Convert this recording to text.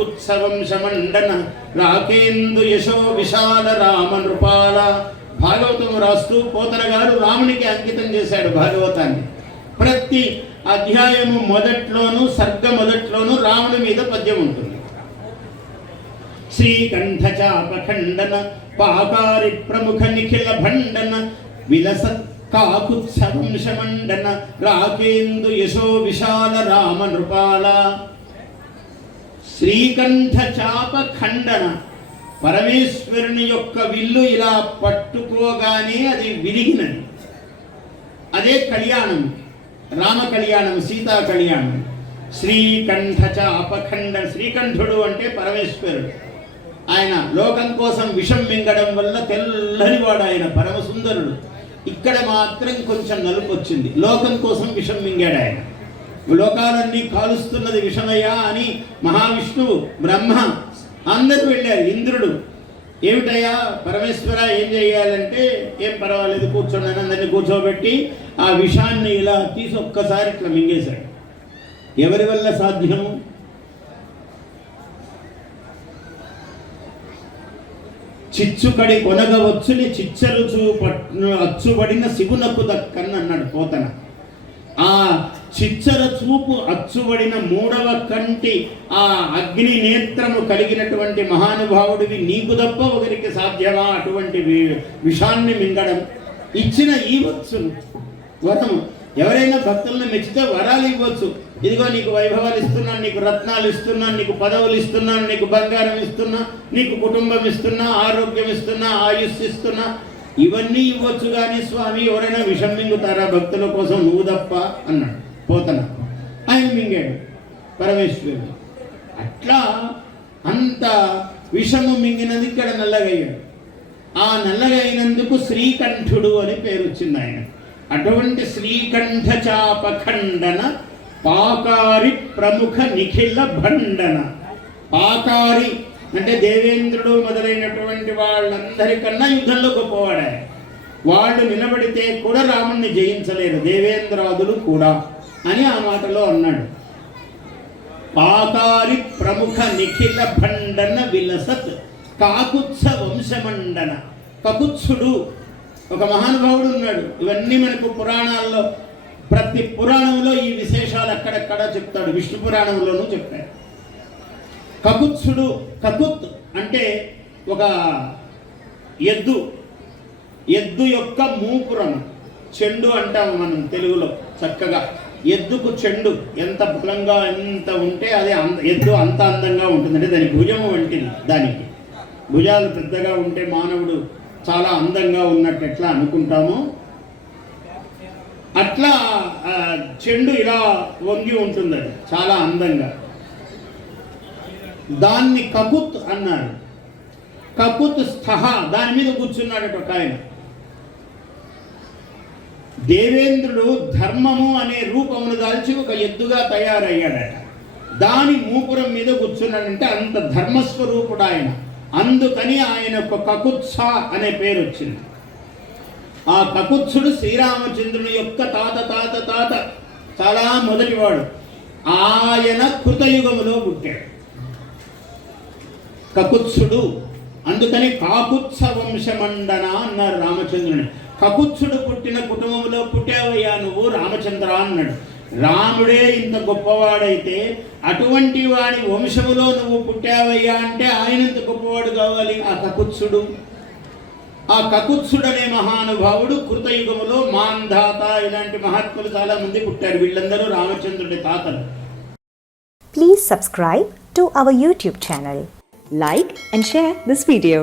కాకుత్సవంశమండన రాకేందు యశో విశాల రామ నృపాల భాగవతం రాస్తూ పోతన గారు రామునికి అంకితం చేశాడు భాగవతాన్ని. ప్రతి అధ్యాయము మొదట్లోనూ సర్గ మొదట్లోనూ రాముని మీద పద్యం ఉంటుంది. శ్రీకంఠ చాపఖండన పాకారి ప్రముఖ నిఖిల భండన విలస కాకుత్సవంశమండన రాకేందు యశో విశాల రామ నృపాల శ్రీకంఠ చాప ఖండన పరమేశ్వరుని యొక్క విల్లు ఇలా పట్టుకోగానే అది విరిగినది. అదే కళ్యాణం రామ కళ్యాణం సీతా కళ్యాణం. శ్రీకంఠ చాపఖండ శ్రీకంఠుడు అంటే పరమేశ్వరుడు. ఆయన లోకం కోసం విషం మింగడం వల్ల తెల్లనివాడు ఆయన పరమసుందరుడు. ఇక్కడ మాత్రం కొంచెం నలుపు వచ్చింది. లోకం కోసం విషం మింగాడు ఆయన. లోకాలన్నీ కాలుస్తున్నది విషమయ్యా అని మహావిష్ణువు బ్రహ్మ అందరూ వెళ్ళారు ఇంద్రుడు. ఏమిటయ్యా? పరమేశ్వర ఏం చేయాలంటే ఏం పర్వాలేదు కూర్చోండి అని అందరినీ కూర్చోబెట్టి ఆ విషాన్ని ఇలా తీసి ఒక్కసారి ఇట్లా మింగేశాడు. ఎవరి వల్ల సాధ్యము? చిచ్చుకడి కొనగవచ్చుని చిచ్చరుచు పట్ను అచ్చుబడిన శివునకు దక్కన్ అన్నాడు పోతన. చిచ్చర చూపు అచ్చుబడిన మూడవ కంటి ఆ అగ్ని నేత్రము కలిగినటువంటి మహానుభావుడివి. నీకు తప్ప ఒకరికి సాధ్యమా అటువంటి విషాన్ని మింగడం? ఇచ్చిన ఇవ్వచ్చు. వరము. ఎవరైనా భక్తులను మెచ్చితే వరాలు ఇవ్వచ్చు. ఇదిగో నీకు వైభవాలు ఇస్తున్నాను నీకు రత్నాలు ఇస్తున్నాను నీకు పదవులు ఇస్తున్నాను నీకు బంగారం ఇస్తున్నా నీకు కుటుంబం ఇస్తున్నా ఆరోగ్యం ఇస్తున్నా ఆయుష్ ఇస్తున్నా ఇవన్నీ ఇవ్వచ్చు కానీ స్వామి ఎవరైనా విషం మింగుతారా భక్తుల కోసం? నువ్వు తప్ప అన్నాడు. పోతన. ఆయన మింగాడు. పరమేశ్వరుడు. అట్లా అంత విషము మింగినది ఇక్కడ నల్లగయ్యాడు. ఆ నల్లగైనందుకు శ్రీకంఠుడు అని పేరు వచ్చింది ఆయన. అటువంటి శ్రీకంఠ చాపఖండన పాకారి ప్రముఖ నిఖిల భండన పాకారి అంటే దేవేంద్రుడు మొదలైనటువంటి వాళ్ళందరికన్నా యుద్ధంలో గొప్పవాడే వాళ్ళు నిలబడితే కూడా రాముణ్ణి జయించలేరు దేవేంద్రాదులు కూడా. అని ఆ మాటలో అన్నాడు. పాతారి ప్రముఖ నిఖిల భండన విలసత్ కాకుత్స వంశమండన. కకుత్సుడు ఒక మహానుభావుడు ఉన్నాడు. ఇవన్నీ మనకు పురాణాల్లో ప్రతి పురాణంలో ఈ విశేషాలు అక్కడక్కడ చెప్తాడు. విష్ణు పురాణంలోనూ చెప్పాడు. కకుత్సుడు కకుత్ అంటే ఒక ఎద్దు. ఎద్దు యొక్క మూపురం చెండు అంటాము మనం తెలుగులో చక్కగా. ఎద్దుకు చెండు ఎంత బలంగా ఎంత ఉంటే అది అంత ఎద్దు అంత అందంగా ఉంటుందంటే దాని భుజము వంటిది దానికి. భుజాలు పెద్దగా ఉంటే మానవుడు చాలా అందంగా ఉన్నట్టు ఎట్లా అనుకుంటామో? అట్లా చెండు ఇలా వంగి ఉంటుంది అది చాలా అందంగా. దాన్ని కపుత్ అన్నారు. కపుత్ స్థహ దాని మీద కూర్చున్నాడట ఒక ఆయన. దేవేంద్రుడు ధర్మము అనే రూపమును దాల్చి ఒక ఎద్దుగా తయారయ్యాడట. దాని మూపురం మీద కూర్చున్నాడంటే అంత ధర్మస్వరూపుడు ఆయన అందుకని ఆయన ఒక కకుత్స అనే పేరు వచ్చింది ఆ కకుత్సుడు శ్రీరామచంద్రుని యొక్క తాత తాత తాత చాలా మొదటివాడు. ఆయన కృతయుగములో పుట్టాడు. కకుత్సుడు అందుకని కాకుత్స వంశమండన అన్నారు రామచంద్రుని. కకుత్సుడు పుట్టిన కుటుంబంలో పుట్టావయ్యా నువ్వు రామచంద్ర అన్నాడు. రాముడే ఇంత గొప్పవాడైతే అటువంటి వాడి వంశములో నువ్వు పుట్టావయ్యా అంటే ఆయన ఇంత గొప్పవాడు కావాలి? ఆ కకుత్సుడు ఆ కకుత్సుడనే మహానుభావుడు కృతయుగములో మాంధాత ఇలాంటి మహాత్ములు చాలా మంది పుట్టారు. వీళ్ళందరూ రామచంద్రుడి తాతలు. Please subscribe to our YouTube channel like and share this video